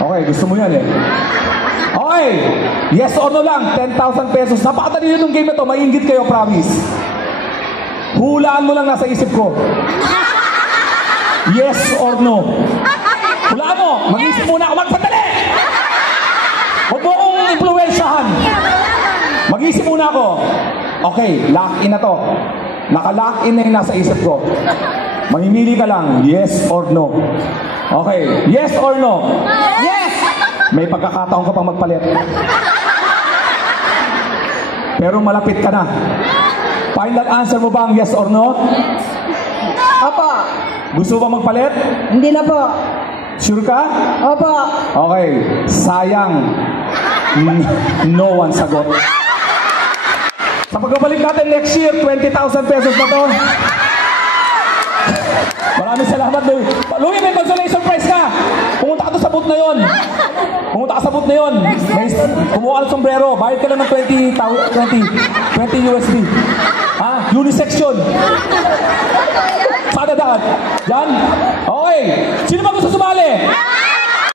Okay, gusto mo yan eh. Okay, yes or no lang, 10,000 pesos. Napakadali yun yung game na to, maiinggit kayo, promise. Hulaan mo lang nasa isip ko. Yes or no? Hulaan mo, mag-isip muna ako, magpadali! Huwag mo akong influensyahan. Mag-isip muna ako. Okay, lock in na to. Naka-lock in na yung nasa isip ko. Mamimili ka lang, yes or no. Okay, yes or no? Yes! May pagkakataon ka pang magpalit. Pero malapit ka na. Final answer mo ba ang yes or no? Opo. Gusto ba magpalit? Hindi na po. Sure ka? Opo. Okay, sayang. No one sagot. Sa pagbabalik natin next year, 20,000 pesos na to. Maraming salamat, Louie, may consolation prize ka. Pumunta ka to sa booth na yon. Pumunta ka sa booth na yon. Kumuha ka ng sombrero. Bayad ka lang ng 20 USD. Ha? Unisex yun. Saan na daan? Yan? Okay. Sino ba gusto sumali?